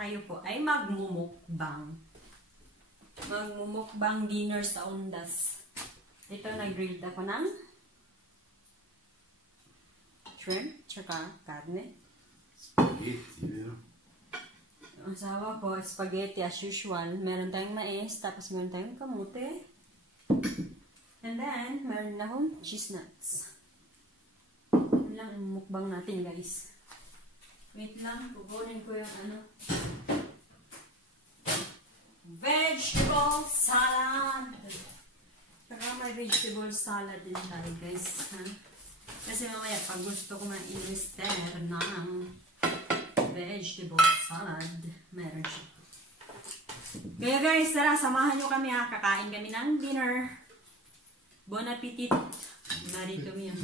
tayo po ay magmumukbang. Magmumukbang dinner sa Ondas. Ito, nag-grilled ako ng shrimp, tsaka karne. Spaghetti, vero? Ang asawa ko, spaghetti as usual. Meron tayong mais, tapos meron tayong kamote. And then, meron na akong cheese nuts. Yun lang ang mukbang natin, guys. Wait lang, kukunin ko yung ano. Vegetable salad! Saka may vegetable salad din tayo, guys. Ha? Kasi mamaya, pag gusto ko ma-invester ng vegetable salad, meron siya. Kaya guys, tara, samahan nyo kami ha. Kakain kami ng dinner. Bon appetit! Narito mo yun.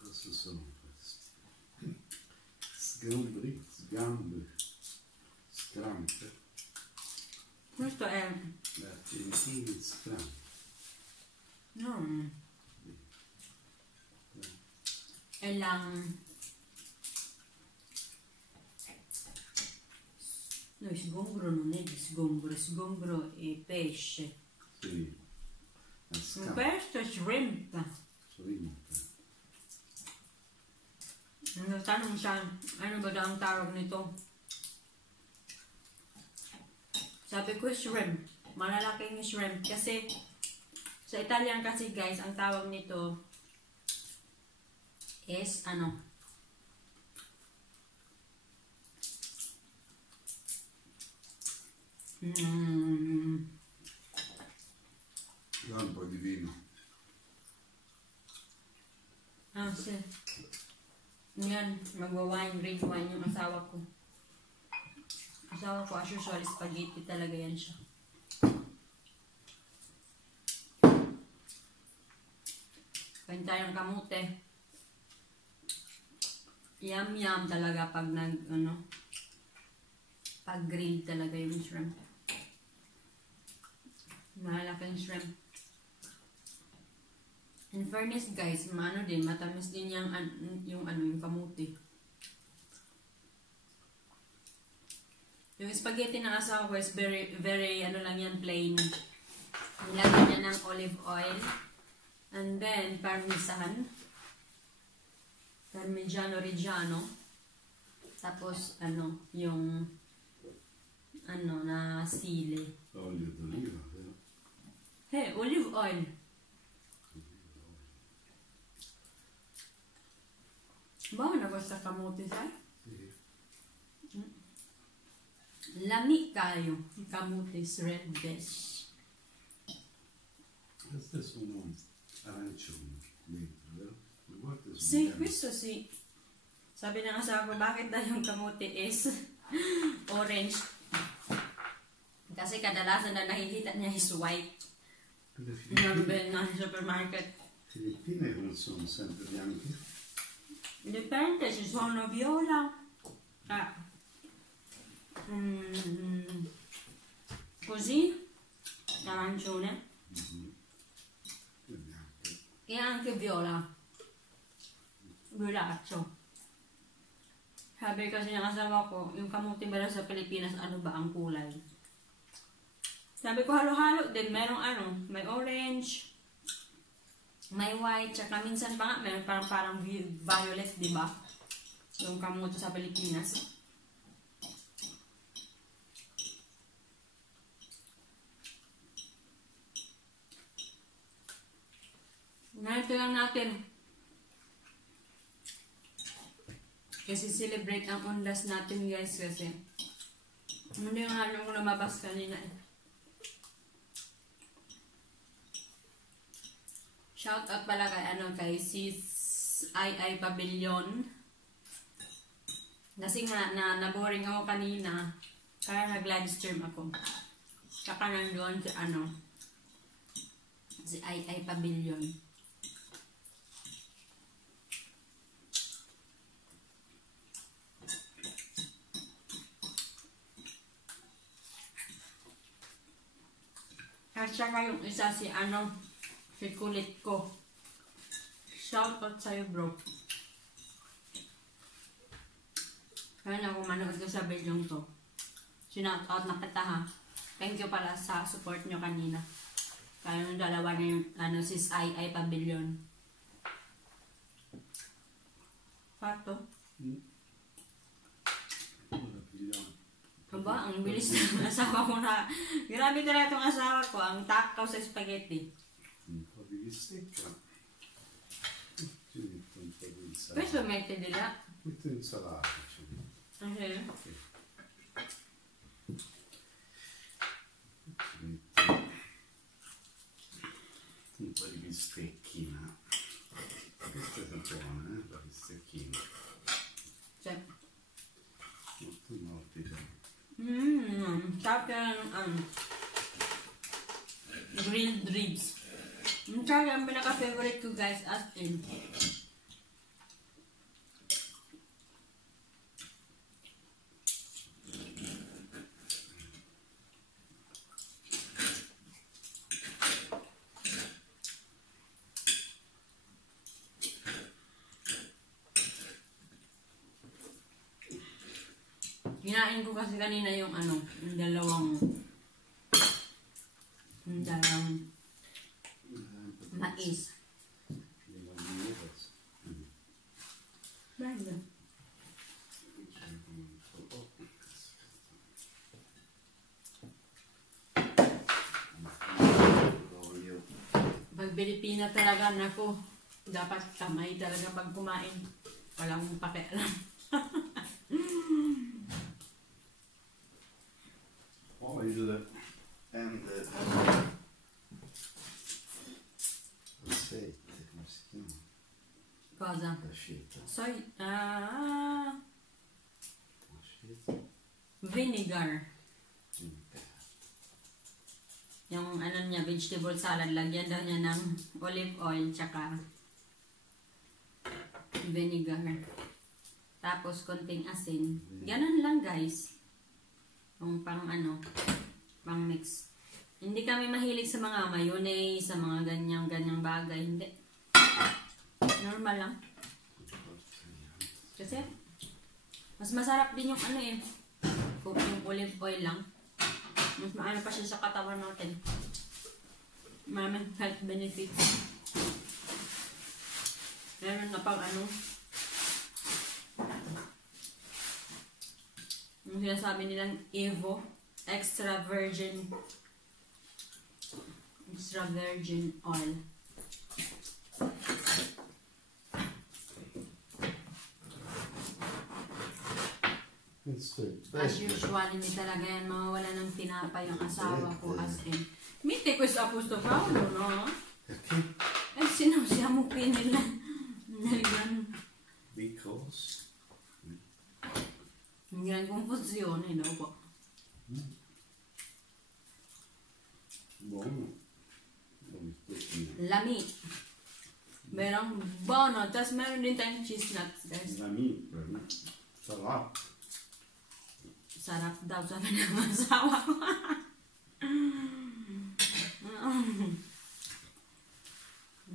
Cosa sono questi? Sgambri, sgambe, scrampe. Questo è... L'aperitivo scrampe. No. È la... No, sgombro non è di sgombro, sgombro è pesce. Sì. Questo è shrimp. Shrimp. Tanong siya, ano ba daw ang tawag nito? Sabi ko shrimp. Malalaking shrimp. Kasi, sa Italian kasi guys, ang tawag nito is, ano? Da un po' di vino. Ah, sì. Yan, magwa-wine, red wine yung asawa ko. Asawa ko, as usual, spaghetti talaga yan siya. Kain tayo ng kamote. Yum talaga pag pag grill talaga yung shrimp. Malalaking shrimp. In fairness guys, matamis din yung kamuti. Yung spaghetti ng asawa ko is very lang yan, plain. Nilagyan niya ng olive oil. And then, Parmigiano Reggiano. Tapos, yung na sili. Olio d'oliva, vero? Hey, olive oil. Buona questa camote, sai? Sì. Lami kayo. Camote is red dish. Queste sono arancioni dentro, vero? Guarda, sono Sì, bianche. questo sì. Sabi ng asawa ko, bakit daw yung kamote is orange? Kasi kadalasan na nakikita niya is white. Le Nabibili na sa supermarket. Filippine non sono sempre bianche. Dipende, ci sono viola. Così, arancione. E bianche. E anche viola. Violaccio. Sabi kasi ng asawa ko, yung kamuti ba sa Pilipinas, ano ba ang kulay? Sabi ko, halo-halo din. Merong may orange, may white, tsaka minsan pa nga, meron parang violet, di ba? Yung kamuti sa Pilipinas. Ganito lang natin. Kasi celebrate ang Ondas natin guys kasi hindi nga alam ko lumabas kanina eh. Shout out pala kay Sis Ai Pavilion. Kasi nga na-boring ako kanina kaya nag-live stream ako. Tsaka nandoon si Ai Pavilion. At saka yung isa si kulit ko. Shout out sa'yo bro. Kaya kung manood ka sa video to, sinout out na kita ha. Thank you pala sa support nyo kanina. Kaya yung dalawa na yung sis Ai Pavilion. Pato? Aba, ang bilis ng asawa ko na. Grabe talaga itong asawa ko. Ang takaw sa spaghetti. Pabilis ka. Questo mette di là. Metto insalata. Okay. Un po' di bistecchina. Questa è buona, la bistecchina. Cioè. Molto morbida. Sarap grilled ribs. Sarap ang pinaka-favorite ko guys, as in. Kinain ko kasi kanina yung yung dalawang mais. Bello. Pag Pilipina talaga nako, dapat kamay talaga pag kumain. Walang pakialam. Oil and aceite, come si chiama? Cosa? Ascetta. Ascetta. Vinegar. Yung niya, vegetable salad, lagyan daw niya ng olive oil tsaka vinegar. Tapos konting asin. Ganun lang guys. Yung pang pang mix. Hindi kami mahilig sa mga mayonnaise, sa mga ganyang bagay. Hindi. Normal lang. Kasi, mas masarap din yung kung yung olive oil lang. Mas maano pa siya sa katawan natin. Maraming health benefits. Meron na pang yung sinasabi nilang Evo, extra virgin oil. As usual, hindi talaga yan mawawala ng tinapay yung asawa ko as in. Mite questo a questo Paolo, no? Perché? Se no siamo qui nel Because. in gran confusione dopo. Buono. Lami. Merong bono. Tapos meron din tayong cheese nuts, guys. Lami. Sarap. Sarap daw, sabi ng asawa ko.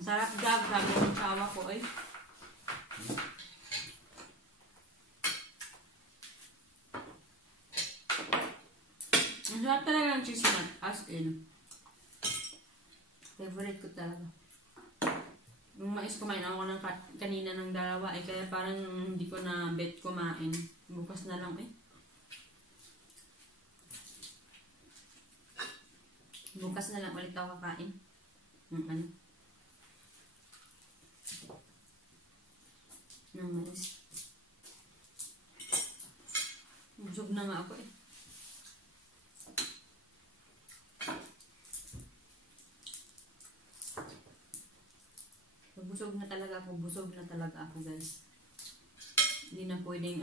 Sarap daw, sabi ng asawa ko, eh. Ang sarap talaga ng cheese nut, as in. Favorite ko talaga. Yung mais kumain ako ng kanina ng dalawa, eh, kaya parang hindi ko na bet kumain. Bukas na lang, eh. Bukas na lang ulit ako kakain. Yung mais. Busog na nga ako, eh. Busog na talaga ako guys. Hindi na pwedeng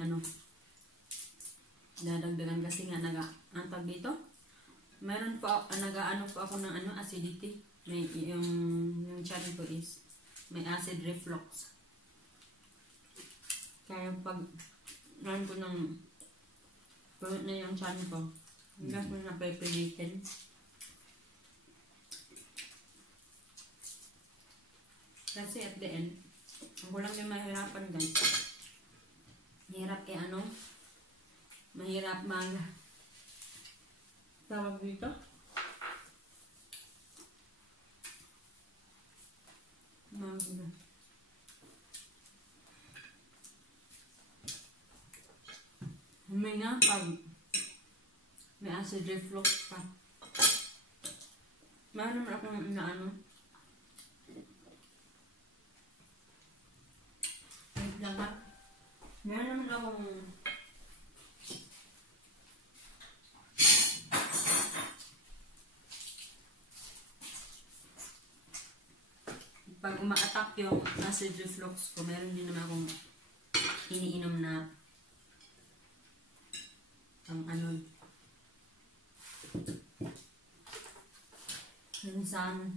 dadagdagan kasi nga antag dito. Meron pa, nag-ano pa ako ng acidity. May, yung tiyan ko is, may acid reflux. Kaya pag, meron ko ng, puno na yung tiyan ko, hindi ko na pipilitin. Kasi at the end, ang kulang yung mahirapan guys. Hirap mahirap tawag dito. Huminga pag may acid reflux pa. Meron naman akong inaano. Wait lang ha. Meron naman akong pag uma-attack yung acid reflux ko, meron din naman akong iniinom na ang ano minsan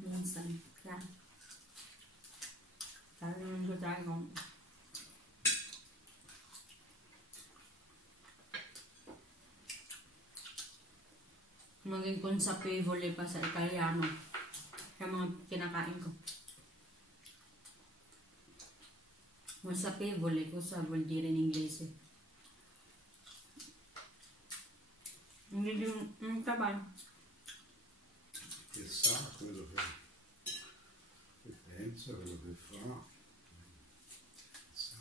kaya naman ko tayo kung maging consapevole pa sa Italiano sa mga kinakain ko. Consapevole ko sa vuol dire in inglese. Hindi yung taban. Che sa quello che pensa, quello che fa. Sa,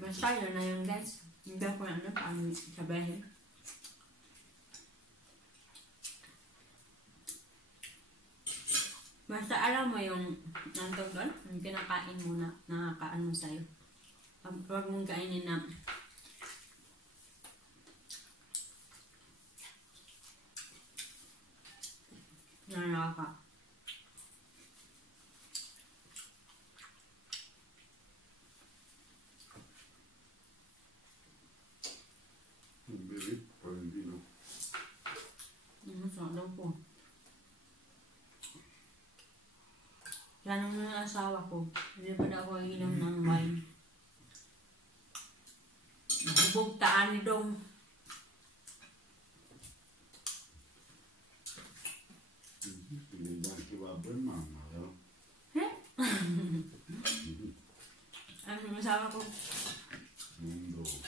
Basta yun na yun guys. Hindi ako ano paano sabihin. Basta alam mo yung nandun doon, yung kinakain mo na nakakaano sa'yo. Huwag mong kainin na nakaka. Non bevi poi il vino. Ano sa daw po. Planong na ng asawa ko. Hindi pa na ako inom ng wine. Bubog taan ni Dong. Quindi anche babbo e mamma, no? Ano yung asawa ko? Non dove.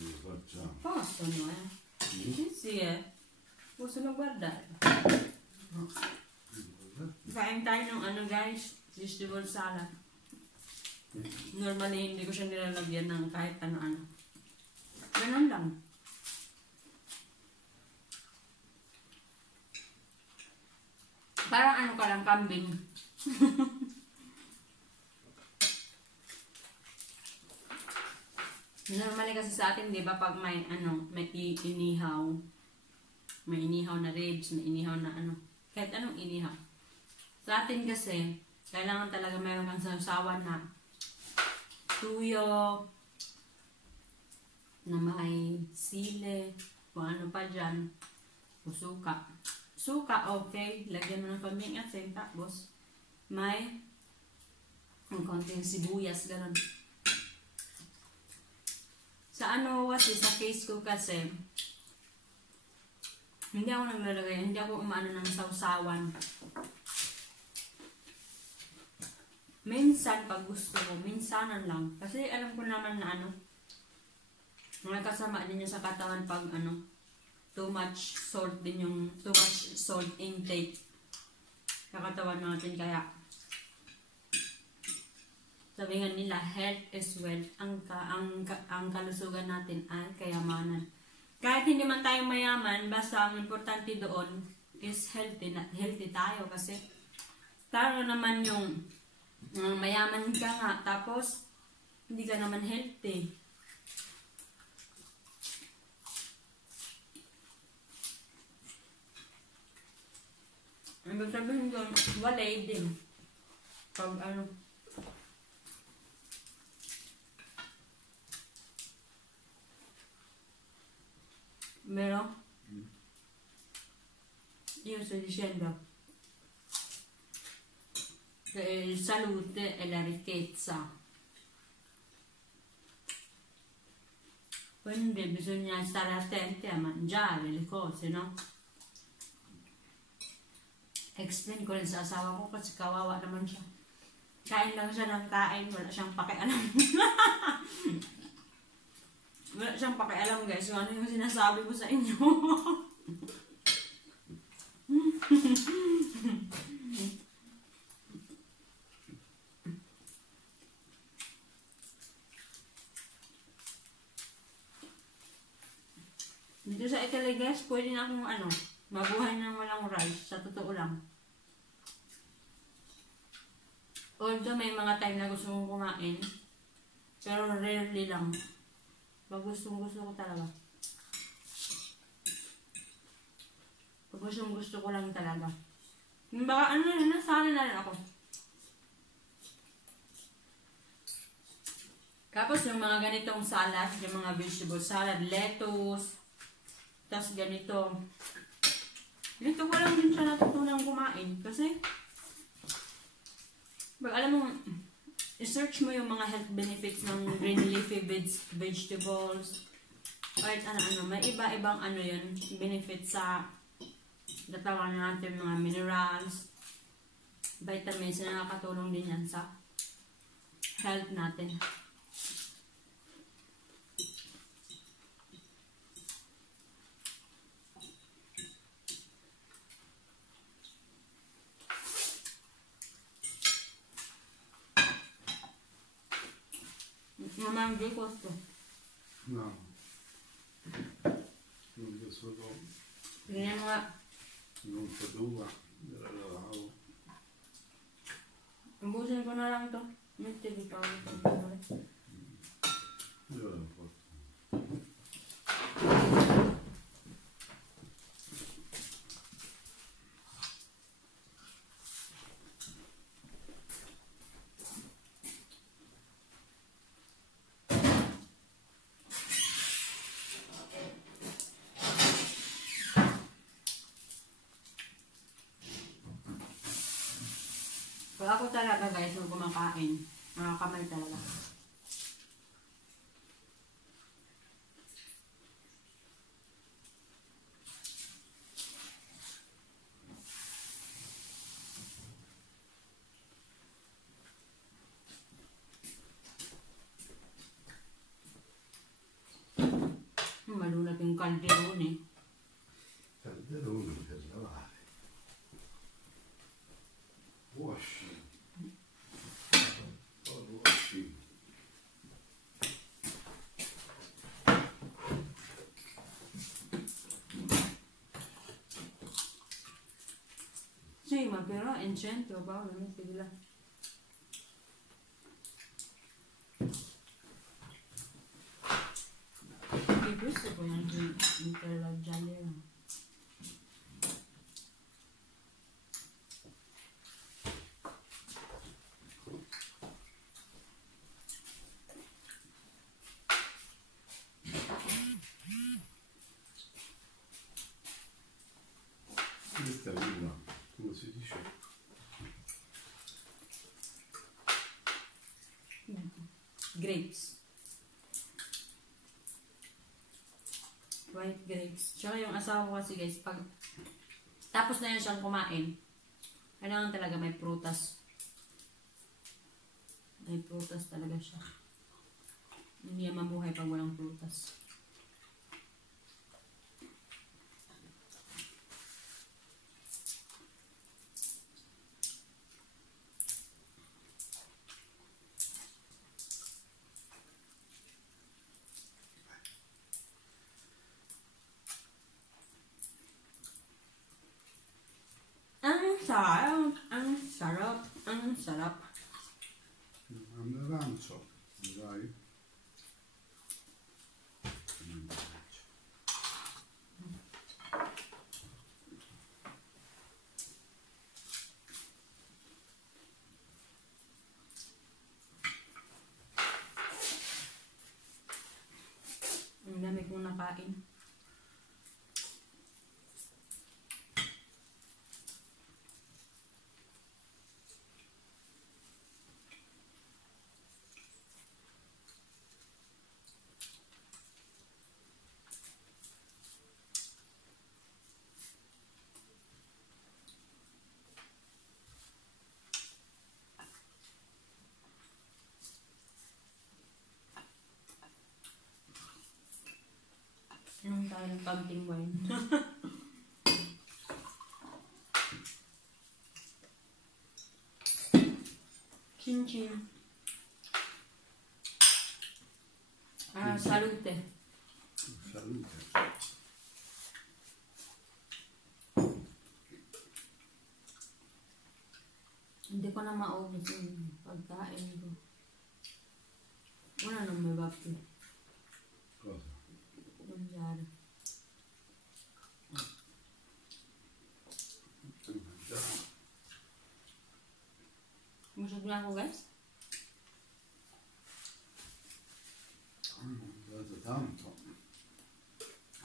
Lo facciamo. Possono Sì Possono guardare. Kain tayo ng ano guys, vegetable salad. Normally hindi ko siya nilalagyan ng kahit ano-ano. Ganun lang. Parang ano ka lang, kambing. Normally kasi sa atin, di ba, pag may ano, may inihaw na ribs, may inihaw na ano, kahit anong inihaw. Sa atin kasi, kailangan talaga mayroon kang sausawan na tuyo, na may sile, kung ano pa dyan, o suka. Suka, okay, lagyan mo ng kaming asin, tapos may ang konting sibuyas, gano'n. Sa ano kasi, sa case ko kasi, hindi ako naglalagay, hindi ako umaano ng sausawan. Minsan pag gusto ko, minsanan lang. Kasi alam ko naman na ano, mga kasama din niya sa katawan pag ano, too much salt intake sa katawan natin. Kaya sabi nga nila, health is wealth. Ang kalusugan natin ay kayamanan. Kahit hindi man tayo mayaman, basta ang importante doon is healthy. Healthy tayo kasi taro naman yung mayaman ka nga, tapos hindi ka naman healthy. Ang sabihin ko, walay din. Pag ano, meron? Io sto dicendo che il salute è la ricchezza. Quindi bisogna stare attenti a mangiare le cose, no? Explain ko rin sa asawa ko kasi kawawa naman siya. Kain lang siya ng kain, wala siyang pakialam. Wala siyang pakialam guys, so ano yung sinasabi ko sa inyo. Dito sa Italy guys, pwede na akong mabuhay ng walang rice, sa totoo lang. Although may mga time na gusto kong kumain, pero rarely lang. Pag gusto ko talaga. Pag gusto ko lang talaga. Baka nasanay na rin ako. Tapos yung mga ganitong salad, yung mga vegetable salad, lettuce, tapos ganito. Dito ko lang din siya natutunang kumain. Kasi, alam mo, i-search mo yung mga health benefits ng green leafy vegetables. Kahit ano, may iba-ibang yun, benefits sa katawan natin, mga minerals, vitamins na nakakatulong din yan sa health natin. Mamang di costo. No. Non lo so. Tingnan mo nga. Non so dove. Ubusin ko na lang to. May tigi pa ako. Pag ako talaga guys, nung kumakain, nakakamay talaga. Malulat yung kalderon eh. Calderone per lavare. Washing. Washing. Sì, ma però in centro Paolo metti di là. E questo poi anche in la giallera. Questa è una, come si dice? Grapes. White grapes. Tsaka yung asawa ko kasi guys, pag tapos na yan siyang kumain, kailangan talaga may prutas. May prutas talaga siya. Hindi yan mabuhay pag walang prutas. Sarap, ang sarap, ang sarap. Un arancio, dai. Ang dami kong nakain. tayo ng camping wine. Chin-chin. Salute. Salute. Hindi ko na maubos yung pagkain ko. Wala nang may bapi. Cosa? Mangiare. Busog na ako, guys. Dato tanto.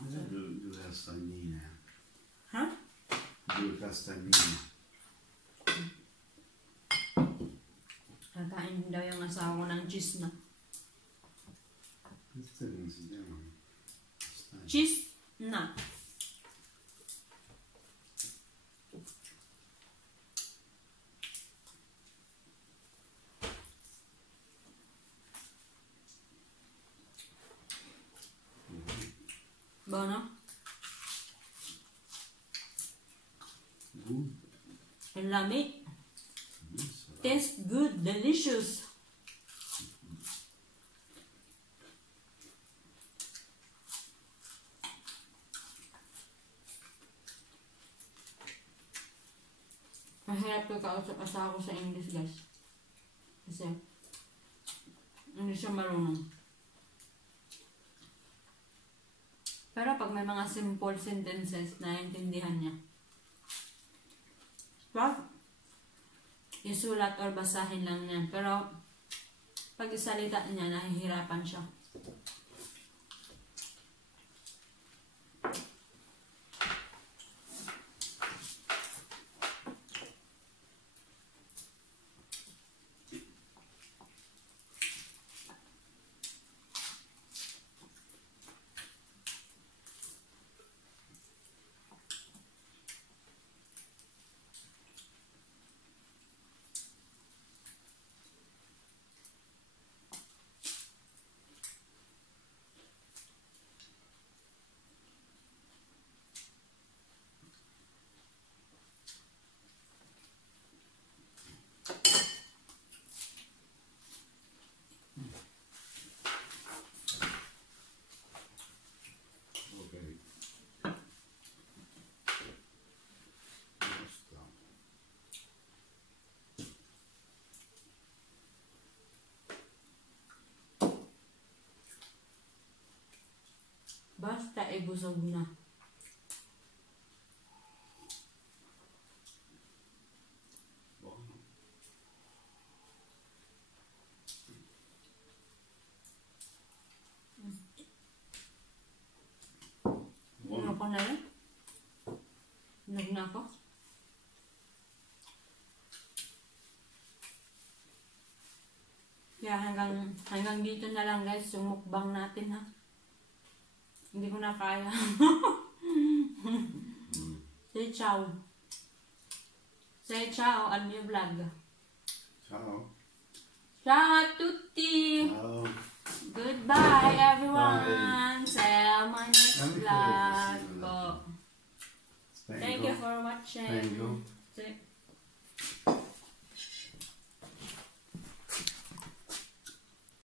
Due castagnine. Ha? 2 castagnine. Kakain daw yung asawa ko ng cheese na. Queste come si chiamano? Castagne. Cheese na. Buono? Good. Ang lami. Sarà. Tastes good. Delicious. Mahirap ko kausap asawa ko sa English, guys. Kasi hindi siya marunong. Pero pag may mga simple sentences, naiintindihan niya. Wag isulat or basahin lang niyan. Pero pag isalita niya, nahihirapan siya. Ok. Basta. Basta ibusog na. Buono. Ano ko na yun? Nag na ako? Kaya hanggang dito na lang, guys, yung mukbang natin, ha? Hindi ko na kaya. Say ciao. Say ciao al mio vlog. Ciao. Ciao a tutti! Ciao. Goodbye, everyone! Sa my next Thank you. vlog po. Thank you Thank for watching. Thank you. Say-